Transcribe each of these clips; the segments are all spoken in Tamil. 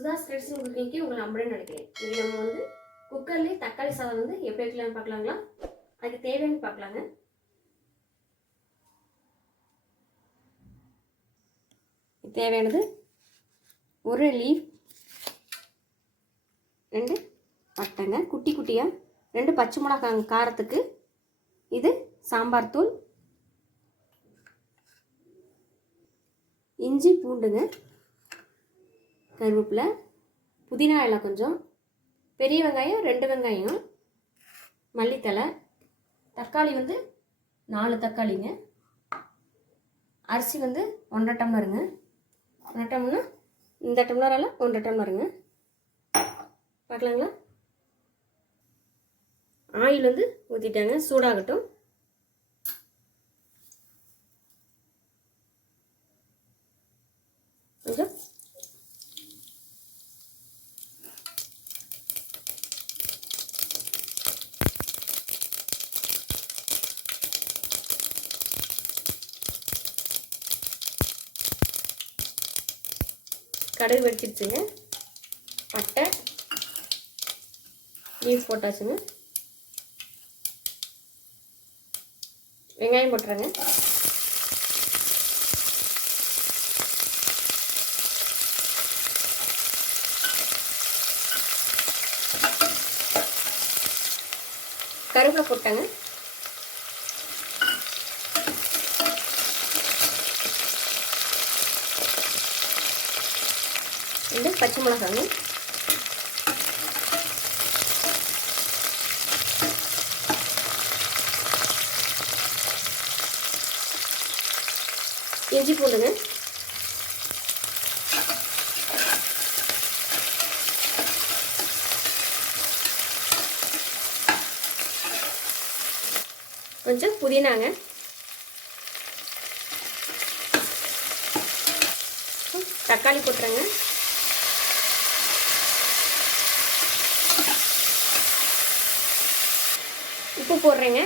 சுதாஸ் ட்ரெடிஷனல் குக்கிங்க்கு உங்களை நம்புறேன்னு நினைக்கிறேன். இன்றைக்கி நம்ம வந்து குக்கர்லேயே தக்காளி சாதம் வந்து எப்படி வைக்கலாம்னு பார்க்கலாங்களா? அதுக்கு தேவைன்னு பார்க்கலாங்க. தேவையானது ஒரு லீஃப், 2 பட்டைங்க குட்டி குட்டியாக, 2 பச்சை மிளகாய் காரத்துக்கு, இது சாம்பார் தூள், இஞ்சி பூண்டுங்க, கருவேப்பிலை, புதினா இலை கொஞ்சம், பெரிய வெங்காயம் 2 வெங்காயம், மல்லித்தலை, தக்காளி வந்து 4 தக்காளிங்க, அரிசி வந்து 1.5 டம்ளருங்க. 1 டம்ளர்னா இந்த டம்ளரால் 1 டம்ளருங்க. பார்க்கலாங்களா? ஆயில் வந்து ஊற்றிட்டாங்க, சூடாகட்டும். கொஞ்சம் கடுகு வெடிச்சிருச்சுங்க. பட்டை லீஃப் போட்டாச்சுங்க. வெங்காயம் போட்டுறேங்க. கருவேப்பிலை போட்டாங்க. இந்த பச்சை மிளகாங்க, இஞ்சி பூண்டுங்க, கொஞ்சம் புதினாங்க, தக்காளி போட்டுறேங்க. உப்பு போடுறேங்க.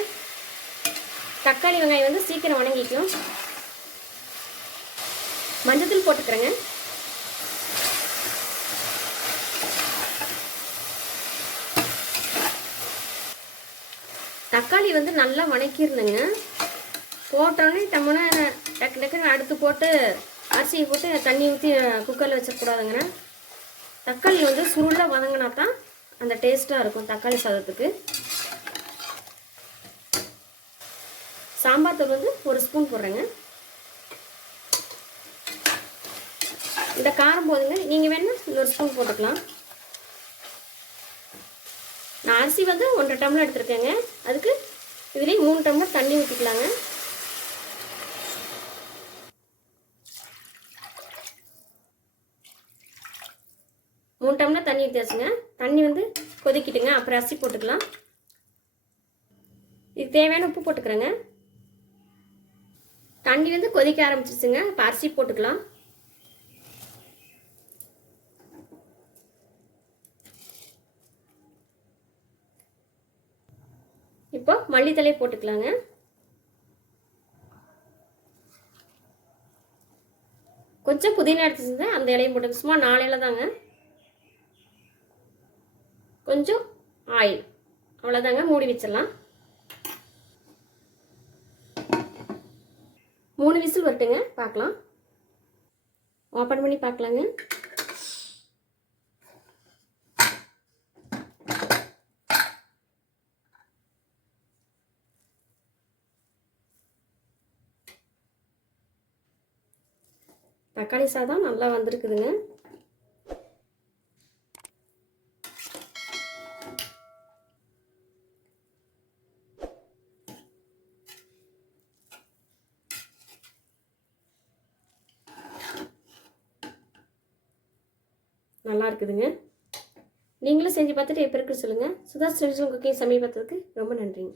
தக்காளி வெங்காயம் வந்து சீக்கிரம் வணங்கிக்கும். மஞ்சத்தூள் போட்டுக்கிறேங்க. தக்காளி வந்து நல்லா வணக்கிருந்துங்க. போட்டோன்னே டம்முன்னு டக்கு டக்குன்னு அடுத்து போட்டு அரிசியை போட்டு தண்ணி ஊற்றி குக்கரில் வச்சிடக்கூடாதுங்க. தக்காளி வந்து சுருளாக வதங்கினா தான் அந்த டேஸ்ட்டாக இருக்கும் தக்காளி சாதத்துக்கு. சாம்பார் தூள் வந்து 1 ஸ்பூன் போடுறேங்க. இந்த காரம் போதுங்க, நீங்கள் வேணால் இன்னொரு ஸ்பூன் போட்டுக்கலாம். நான் அரிசி வந்து 1.5 டம்ளர் எடுத்துருக்கேங்க. அதுக்கு இதுலேயே 3 டம்ளர் தண்ணி ஊற்றிக்கலாங்க. மூணு டம்ளர் தண்ணி ஊற்றியாச்சுங்க. தண்ணி வந்து கொதிக்கிட்டுங்க. அப்புறம் அரிசி போட்டுக்கலாம். இது தேவையான உப்பு போட்டுக்கிறேங்க. தண்ணி வந்து கொதிக்க ஆரம்பிச்சிச்சுங்க. இப்போ அரிசி போட்டுக்கலாம். இப்போ மல்லித்தலை போட்டுக்கலாங்க. கொஞ்சம் புதினா எடுத்துச்சுங்க, அந்த இலையும் போட்டு சும்மா 4 இலை தாங்க. கொஞ்சம் ஆயில், அவ்வளோதாங்க. மூடி வச்சிடலாம். 3 விசில் வரட்டுங்க, பார்க்கலாம். ஓப்பன் பண்ணி பார்க்கலாங்க. தக்காளி சாதம் நல்லா வந்திருக்குதுங்க. நல்லா இருக்குதுங்க. நீங்களும் செஞ்சு பார்த்துட்டு எப்படி இருக்குன்னு சொல்லுங்கள். சுதாஸ் ட்ரெடிஷனல் குக்கிங் சமையல் பார்த்ததுக்கு ரொம்ப நன்றிங்க.